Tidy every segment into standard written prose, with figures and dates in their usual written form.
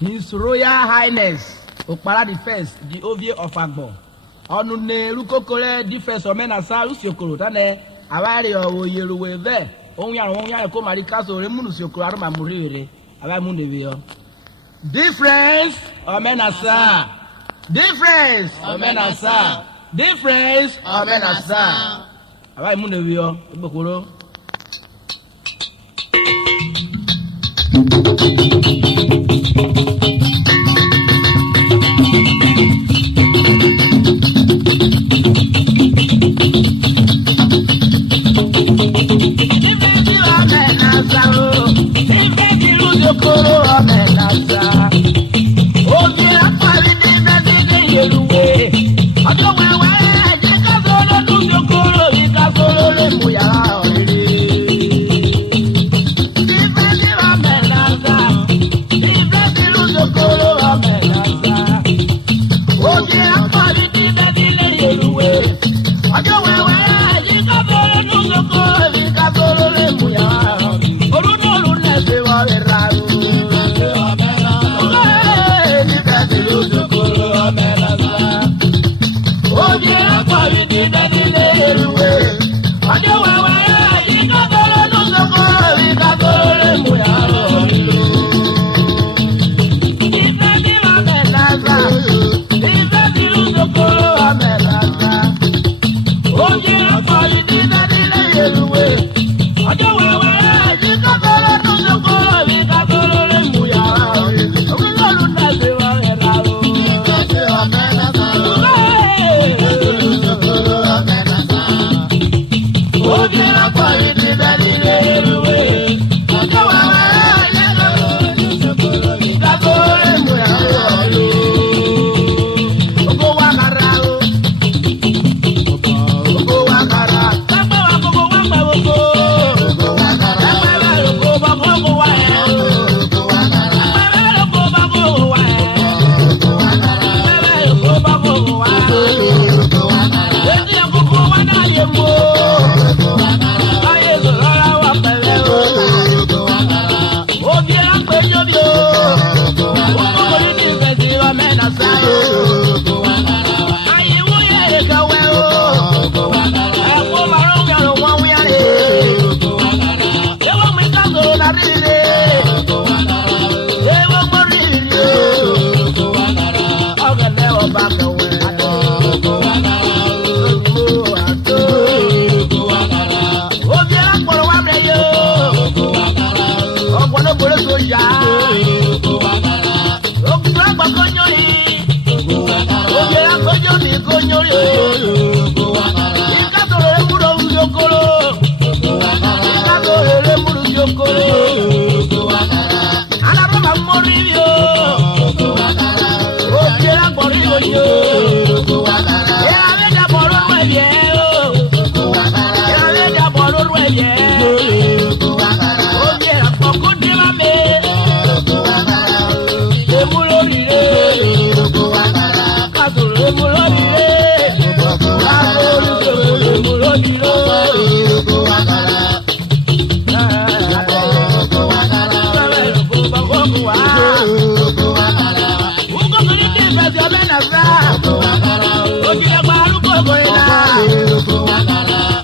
His Royal Highness Okpara the First, the Ovie of Agbo. Onune Lukokole the First Omenasa Lusiokoro Tane Awari or Yeruwe there. Only ko Marika so Remunu Siokoro Mamuri. Abamunde. Difference Omenasa. Difference Omenasa. Difference Omenasa. Abamunde Vio. Bokoro.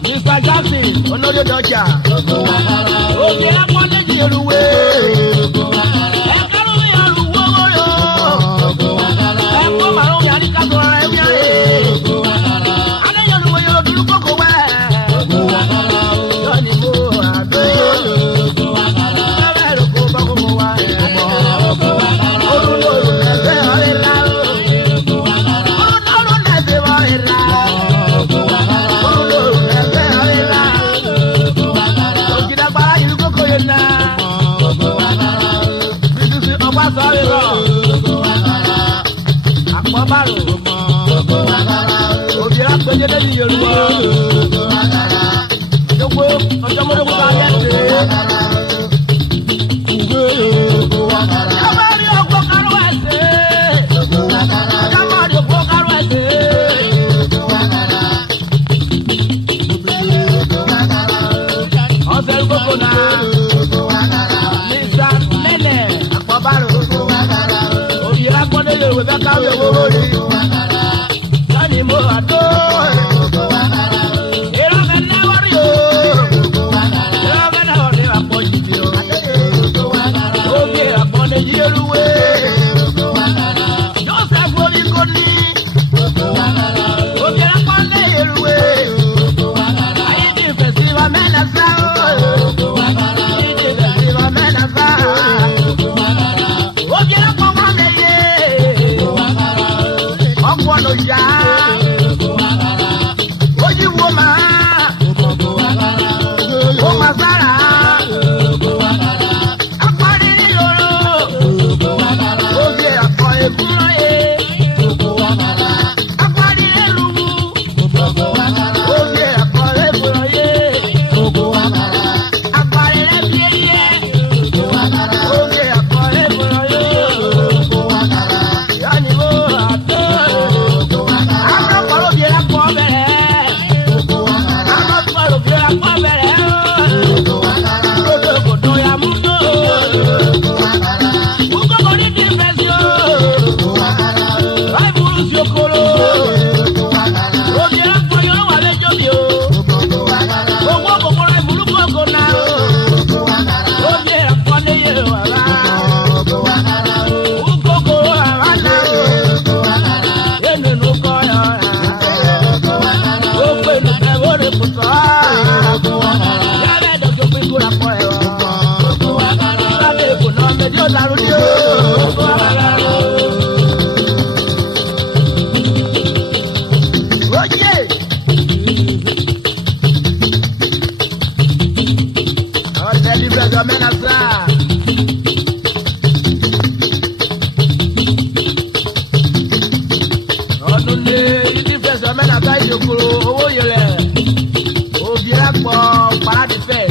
Mr. Jackson, Honorio Doja. Okay, I'm going to get away. Mr. Nene, Akpabaro. lè wò bẹ́ẹ̀ káwé owó rí. Sani mo àdó. Èrò mi náwó rí o. Èrò mi náwó rí àpọ̀ jìbì o. Omi àpọ̀ ní yéluwé. Joseph omi kò ní. Omi àpọ̀ ní yéluwé. Ayé ti fèsì wa mẹ́nà sá o. Ayé ti fèsì wa mẹ́nà sá. Omi àpọ̀ wọn lè yé. Ọ̀pọ̀ ló yá. Ojú wo máa. Ó máa sára. Apárí ní lòrò. Omi àpọ̀ èkúrọ̀ yé. Apárí ní lùwù. Omi àpọ̀ èkúrọ̀ yé. Apárí ní bíyé. Omi àpọ̀ èkúrọ̀ yé. Yanni wo àtọ́. Àmọ́ kọ́ló bí ẹ̀rọ pọ̀ bẹ̀rẹ̀. Àmọ́ kọ́ló bí ẹ̀rọ pọ̀ bẹ̀rẹ̀. Lóde kòtò ya mú tó. Kúkọ́ kò ní kí n fẹ́ sí o. Láì burú sí okoro. Omi ẹ̀rọ pọ̀ yóò wà lẹ́jọ́ mi o. Owó kòkòrò ìbúrú kòkò náà o. Omi ẹ̀rọ pọ̀ lé yẹ wà rà. Kòkòrò àrà náà o. Enunu kọ́ yọ rà. Ó pè ní ẹ̀wọ́ rẹ̀ kùtọ́. Yàrá ìdọ̀jọ́ pé kúrà pọ̀ ẹ̀ wọ̀. Lábẹ́ èkó náà méjì ó dàrú ní o. Oyè. Ọ̀sẹ̀ ní bẹ̀rẹ̀ mẹ́ta sáà. Ọdún ní ìdí fẹsẹ̀ mẹ́ta sáà ìdókòrò owó yẹlẹ̀. Òbí ẹ̀ pọ̀ paradi fẹ́.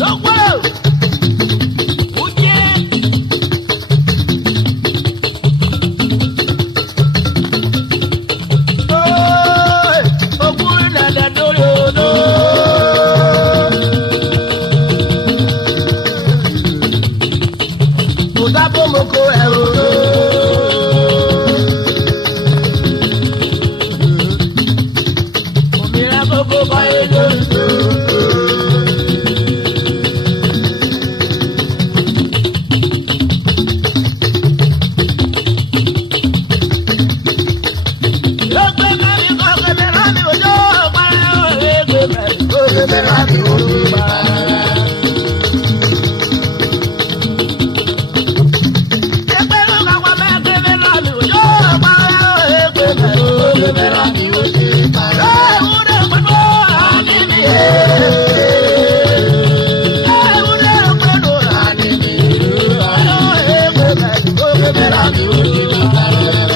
Lọ́wọ́ Ujé. Ogun nàdà lórí odò. Kò sábò mo kó ẹrù lọ. Òmìnira gbogbo báyé lórí tó. Lọ́gbẹ́ mẹ́rin kọ́ kẹ́mẹ́ rámi òjò parẹ́ o. Lẹ́gbẹ́ mẹ́rin kọ́ kẹ́mẹ́ rámi òjò parẹ́. Ẹgbẹ́ ló ka wọ́n mẹ́ kẹ́mẹ́ rámi òjò parẹ́ o. Lẹ́gbẹ́ mẹ́rin kọ́ kẹ́mẹ́ rámi òjò parẹ́. Ewúrẹ́ pẹ̀lú àní mi. Ewúrẹ́ pẹ̀lú àní mi. Ẹgbẹ́ mẹ́rin kọ́ kẹ́mẹ́ rámi òjò parẹ́.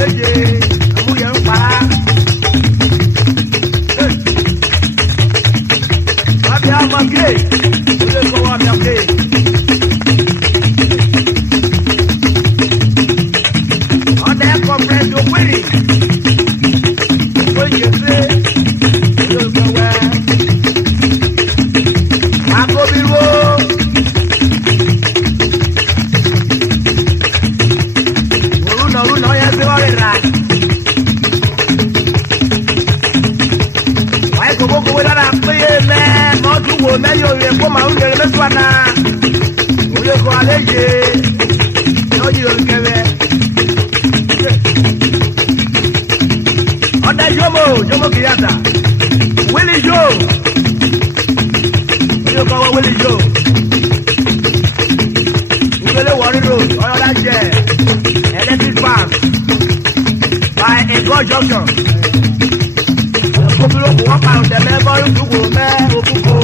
léje, àmúyẹ ń pa. Wọ́n fi àmọ́ gé, olè kọ́ wọ́n fi àmọ́ ọ̀dẹ́ kọ̀pẹ́sì òpèrè, òpèrè ṣe olóògbé agobiwo. Orúnà yẹn fi ọ̀rẹ́ rà. Wáyé kòkòkòwé dára péye mẹ́ mọ́tò wò mẹ́yìn òye kó màá ń yẹrẹ mẹ́tò àná. Òye kò alẹ́ yé lọ́yìn òkèwé. Ọ̀dẹ́ Jomo Kìyàtà, Willy Joe. Òye kò wọ Willy Joe. Ìgbélé Warri Road, Ọ̀yọ́dá jẹ́ electric farm by Ego Junction. Òkúbírò kò wọ́n parun tẹ̀mẹ́ bọ́ọ̀lù dùgbò mẹ́ òkúkò.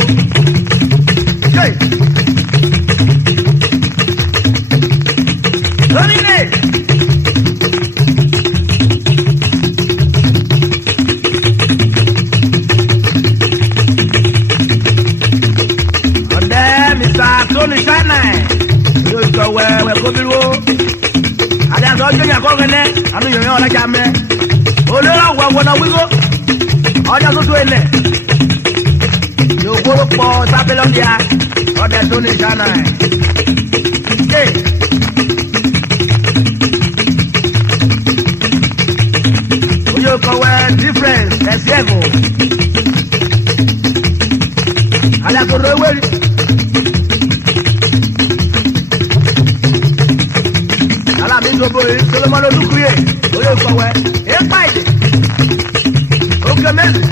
Lórílẹ̀. Ọ̀dẹ́ Mr. Tony Sanai yóò sọ wẹ́wẹ́ kóbírò. Àdàtọ̀ ọjọ́ ìyàkọ́ rẹ̀ lẹ́ àmì ìrìn ọ̀lẹ́jà mẹ́. Olóòrò wọ̀wọ̀ náà wíwó. Ọjọ́ tó tó ilẹ̀. Yóò gbóró pọ̀ sábẹ́lọ́dìá. Ọ̀dẹ́ Tony Sanai. Oyo kọ̀wé difference ẹ̀sìn ẹ̀kọ́. Àdàtọ̀ ló wéri. Alami gbogbo yìí Solomon Olúkúyè. Oyo kọ̀wé. Èèpà ìdè. Oge mélòó.